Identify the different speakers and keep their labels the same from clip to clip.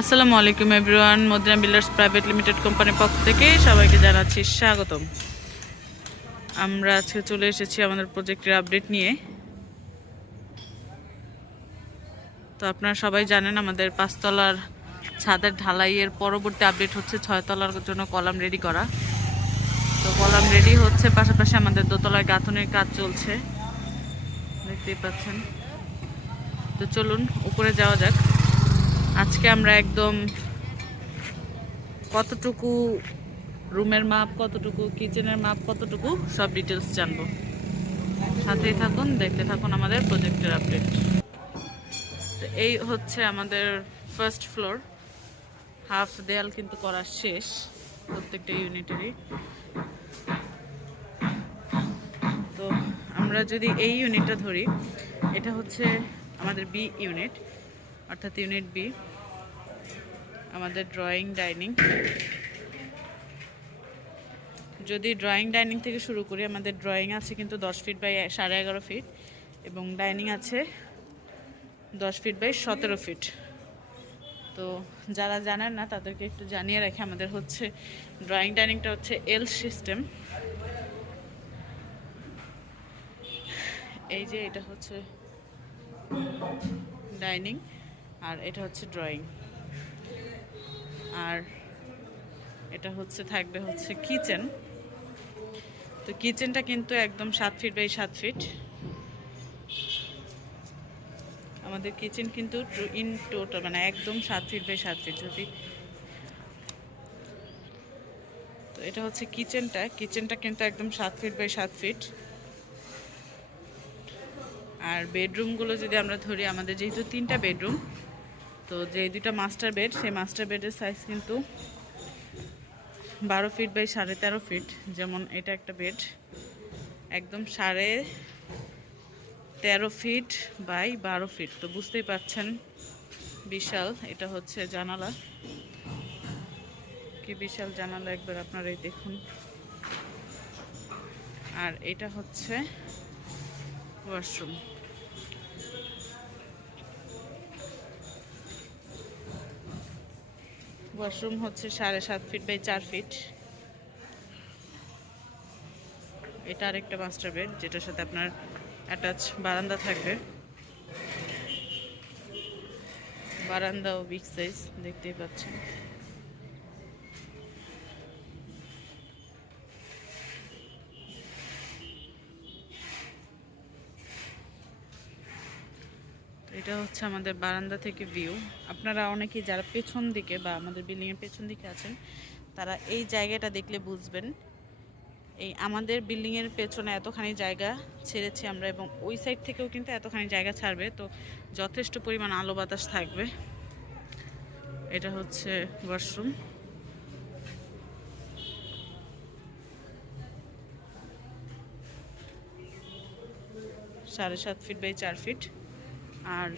Speaker 1: আসসালামু আলাইকুম everyone, Madina builders private limited কোম্পানির পক্ষ থেকে সবাইকে জানাচ্ছি স্বাগতম। আমরা আজকে চলে এসেছি আমাদের প্রজেক্টের আপডেট নিয়ে। তো আপনারা সবাই জানেন আমাদের পাঁচতলার ছাদের ঢালাইয়ের পরবর্তী আপডেট হচ্ছে ছয়তলার জন্য কলাম রেডি করা। তো কলাম রেডি হচ্ছে, পাশাপাশি আমাদের দোতলায় গাঁথনের কাজ চলছে। দেখতেই পাচ্ছেন। তো চলুন, উপরে যাওয়া যাক। আজকে আমরা একদম কতটুকু রুমের মাপ, কতটুকু কিচেনের মাপ, কতটুকু সব ডিটেলস জানব। সাথেই থাকুন, দেখতে থাকুন আমাদের প্রজেক্টের আপডেট এই হচ্ছে আমাদের ফার্স্ট ফ্লোর হাফ দেয়াল কিন্তু করা শেষ প্রত্যেকটা ইউনিটেরই তো আমরা যদি এই ইউনিটটা ধরি, এটা হচ্ছে আমাদের বি ইউনিট অর্থাৎ ইউনিট বি, আমাদের ড্রয়িং ডাইনিং যদি ড্রয়িং ডাইনিং থেকে শুরু করি, আমাদের ড্রয়িং আছে কিন্তু দশ ফিট বাই সাড়ে এগারো ফিট এবং ডাইনিং আছে দশ ফিট বাই সতেরো ফিট তো যারা জানেন না, তাদেরকে একটু জানিয়ে রাখি, আমাদের হচ্ছে ড্রয়িং ডাইনিংটা হচ্ছে এল সিস্টেম এই যে এটা হচ্ছে ডাইনিং আর এটা হচ্ছে ড্রয়িং আর এটা হচ্ছে, থাকবে হচ্ছে কিচেন তো কিচেনটা কিন্তু একদম সাত ফিট বাই সাত ফিট আমাদের কিচেন কিন্তু ইন টোটাল মানে একদম সাত ফিট বাই সাত ফিট যদি। তো এটা হচ্ছে কিচেনটা কিচেনটা কিন্তু একদম সাত ফিট বাই সাত ফিট আর বেডরুমগুলো যদি আমরা ধরি, আমাদের যেহেতু তিনটা বেডরুম তো যে দুইটা মাস্টার বেড সেই মাস্টার বেডের সাইজ কিন্তু বারো ফিট বাই সাড়ে তেরো ফিট যেমন এটা একটা বেড একদম সাড়ে তেরো ফিট বাই বারো ফিট তো বুঝতেই পারছেন বিশাল, এটা হচ্ছে জানালা। কি বিশাল জানালা একবার আপনারা এই দেখুন। আর এটা হচ্ছে ওয়াশরুম ওয়াশরুম হচ্ছে সাড়ে সাত ফিট বাই চার ফিট। এটা আরেকটা মাস্টার বেড যেটার সাথে আপনার অ্যাটাচ বারান্দা থাকবে। বারান্দা ও বিগ সাইজ দেখতেই পাচ্ছেন। এটা হচ্ছে আমাদের বারান্দা থেকে ভিউ আপনারা অনেকেই যারা পেছন দিকে বা আমাদের বিল্ডিংয়ের পেছন দিকে আছেন, তারা এই জায়গাটা দেখলে বুঝবেন। এই আমাদের বিল্ডিংয়ের পেছনে এতখানি জায়গা ছেড়েছি আমরা এবং ওই সাইড থেকেও কিন্তু এতখানি জায়গা ছাড়বে, তো যথেষ্ট পরিমাণ আলো বাতাস থাকবে। এটা হচ্ছে ওয়াশরুম সাড়ে সাত ফিট বাই চার ফিট আর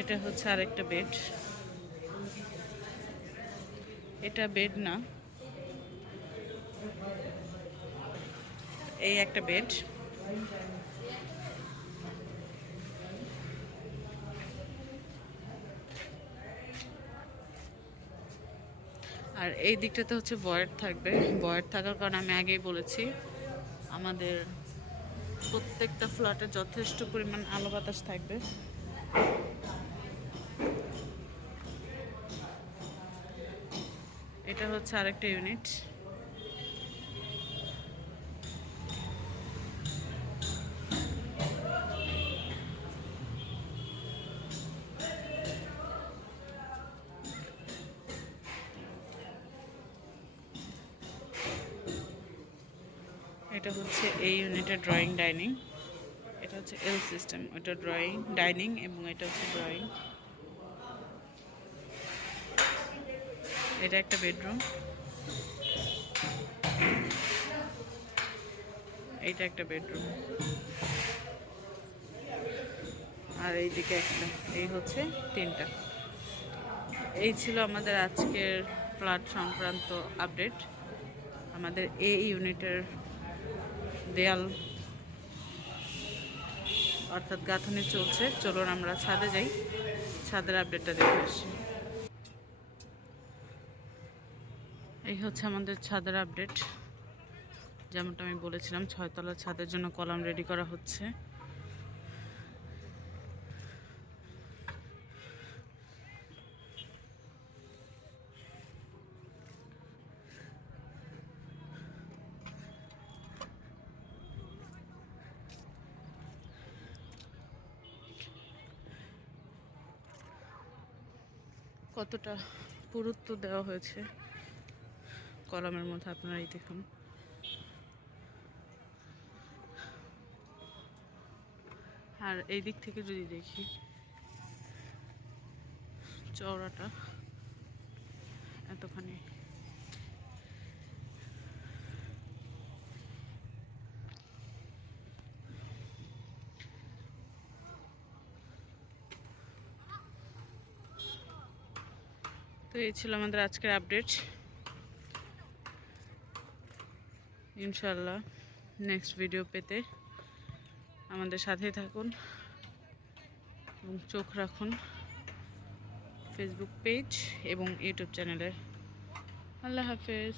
Speaker 1: এটা হচ্ছে আরেকটা বেড। এটা বেড না। এই একটা বেড। আর এই দিকটাতে হচ্ছে ভয়েড থাকবে। ভয়েড থাকার কারণে আমি আগেই বলেছি, আমাদের প্রত্যেকটা ফ্ল্যাটে যথেষ্ট পরিমাণ আলো বাতাস থাকবে। এটা হচ্ছে আরেকটা ইউনিট এটা হচ্ছে এই ইউনিটের ড্রয়িং ডাইনিং এটা হচ্ছে এল সিস্টেম ওটা ড্রয়িং ডাইনিং এবং এটা হচ্ছে ড্রয়িং এটা একটা বেডরুম এইটা একটা বেডরুম আর এইদিকে একটা, এই হচ্ছে তিনটা। এই ছিল আমাদের আজকের ফ্ল্যাট সংক্রান্ত আপডেট আমাদের এ ইউনিটের দেয়াল অর্থাৎ গাঁথনি চলছে। চলুন আমরা ছাদে যাই। ছাদের আপডেটটা দেখে আসি। এই হচ্ছে আমাদের ছাদের আপডেট যেমনটা আমি বলেছিলাম, ছয়তলা ছাদের জন্য কলাম রেডি করা হচ্ছে। কতটা পুরুত্ব দেওয়া হয়েছে কলমের মধ্যে আপনারা এই দেখুন। আর এই দিক থেকে যদি দেখি, চওড়াটা এতখানি তো এই ছিল আমাদের আজকের আপডেট ইনশাল্লাহ নেক্সট ভিডিও পেতে আমাদের সাথে থাকুন এবং চোখ রাখুন ফেসবুক পেজ এবং ইউটিউব চ্যানেলের আল্লাহ হাফেজ।